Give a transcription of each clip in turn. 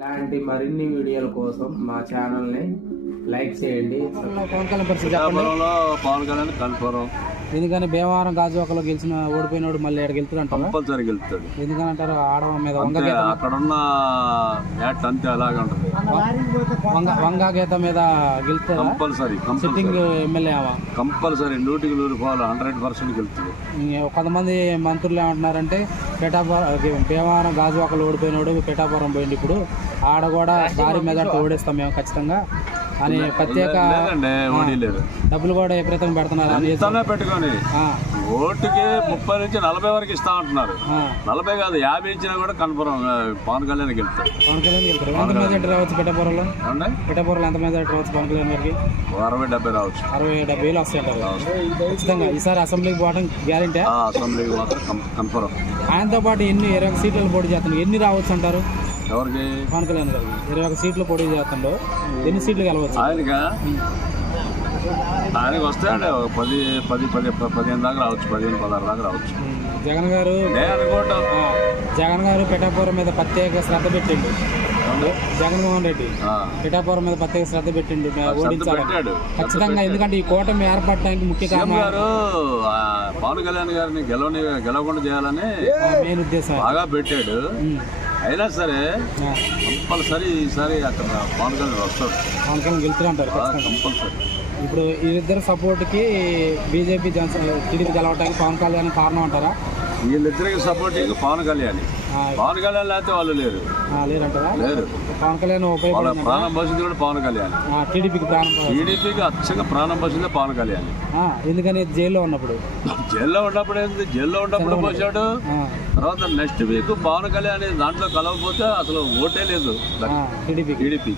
ఇలాంటి మరిన్ని వీడియోల కోసం మా ఛానల్ని లైక్ చేయండి. పవన్ కళ్యాణ్ కన్ఫర్మ్. ఎందుకని భీమవరం గాజువాకలో గెలిచిన ఓడిపోయినోడు మళ్ళీ ఎక్కడ గెలుతాడు? కంపల్సరీ గెలుస్తాడు. ఎందుకని అంటారు? ఆడవ మీద అక్కడున్న యాట్ అంతే అలాగే ఉంటుంది. వంగా గీత మీద గెలుస్తాడు. కంపల్సరీ సిట్టింగ్ ఎమ్మెల్యే కంపల్సరీ 100% 100% గెలుస్తుంది. కొంతమంది మంత్రులు ఏమంటున్నారంటే భీమవరం గాజువాకలో ఓడిపోయినోడు పిఠాపురం పోయింది, ఇప్పుడు ఆడ కూడా భారీ మెజార్టీ ఓడిస్తాం మేము ఖచ్చితంగా అని ప్రత్యేక డబ్బులు కూడా విపరీతం పెడుతున్నారు. పెట్టుకొని ఓటుకి 30 నుంచి 40 వరకు ఇస్తా ఉంటున్నారు. 40 కాదు 50 ఇచ్చినా కూడా కన్ఫర్మ్ పవన్ కళ్యాణ్ గెలుతారు. పవన్ కళ్యాణ్ గెలుతారు. ఎంత మెజార్టీ రావచ్చు పిఠాపురంలో? పిఠాపురంలో ఎంత మెజార్టీ రావచ్చు పవన్ కళ్యాణ్ గారికి? 60-70 రావచ్చు. 60-70 వస్తాయంటారు ఖచ్చితంగా. ఈసారి అసెంబ్లీకి పోవడం గ్యారెంటీ? అసెంబ్లీకి మాత్రం కన్ఫర్మ్. ఆయనతో పాటు 21 సీట్లు పోటీ చేస్తున్నారు. ఎన్ని రావచ్చు అంటారు? ఎవరికి? పవన్ కళ్యాణ్ గారికి 21 సీట్లు పోటీ చేస్తుండో ఎన్ని సీట్లు గెలవచ్చు? ఆయనకి వస్తాయండి 10-15 దాకా రావచ్చు, 15-16 దాకా రావచ్చు. జగన్ గారు పిఠాపురం మీద ప్రత్యేక శ్రద్ధ పెట్టిండు. జగన్మోహన్ రెడ్డి పిఠాపురం మీద ప్రత్యేక శ్రద్ధ పెట్టిండు, ఓడించాడు ఖచ్చితంగా. ఎందుకంటే ఈ కూటమి ఏర్పడటానికి ముఖ్య కారణం పవన్ కళ్యాణ్ గారిని గెలవకుండా చేయాలని మెయిన్ ఉద్దేశం బాగా పెట్టాడు. అయినా సరే కంపల్సరీ ఈసారి అక్కడ పవన్ కళ్యాణ్ వస్తాడు. పవన్ కళ్యాణ్ గెలుచుకుంటారు కంపల్సరీ. ఇప్పుడు వీళ్ళిద్దరు సపోర్ట్కి బీజేపీ టీడీపీ గెలవడానికి పవన్ కళ్యాణ్ కారణం అంటారా? వీళ్ళిద్దరికి సపోర్టింగ్ పవన్ కళ్యాణ్. పవన్ కళ్యాణ్ లేకపోతే వాళ్ళు లేరు. లేరు. పవన్ కళ్యాణ్ ప్రాణం పోసింది కూడా పవన్ కళ్యాణ్. టీడీపీకి అచ్చంగా ప్రాణం పోసిందే పవన్ కళ్యాణ్. ఎందుకని జైల్లో ఉన్నప్పుడు జైల్లో ఉన్నప్పుడు పోసాడు. తర్వాత నెక్స్ట్ వీక్ పవన్ కళ్యాణ్ దాంట్లో కలవకపోతే అసలు ఓటే లేదు టీడీపీ.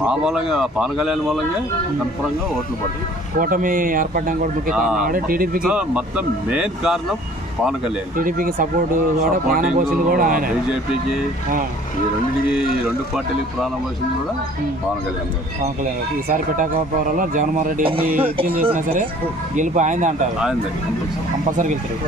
మా మూలంగా పవన్ కళ్యాణ్ మూలంగా కన్ఫర్మ్ గా ఓట్లు పడ్డాయి. కూటమి ఏర్పడడానికి కూడా ముఖ్య కారణం టీడీపీకి. మొత్తం మెయిన్ కారణం పవన్ కళ్యాణ్. టీడీపీకి సపోర్ట్ కూడా ప్రాణం పోసింది కూడా ఆయన. బీజేపీకి ఈ రెండు పార్టీలకి ప్రాణం పోసింది కూడా పవన్ కళ్యాణ్. ఈసారి పిఠాపురంలో జగన్మోహన్ రెడ్డి ఎన్ని విజయం చేసినా సరే గెలుపు ఆయనదే అంటారు. ఆయనదే కంపల్సరీ గెలుస్తారు.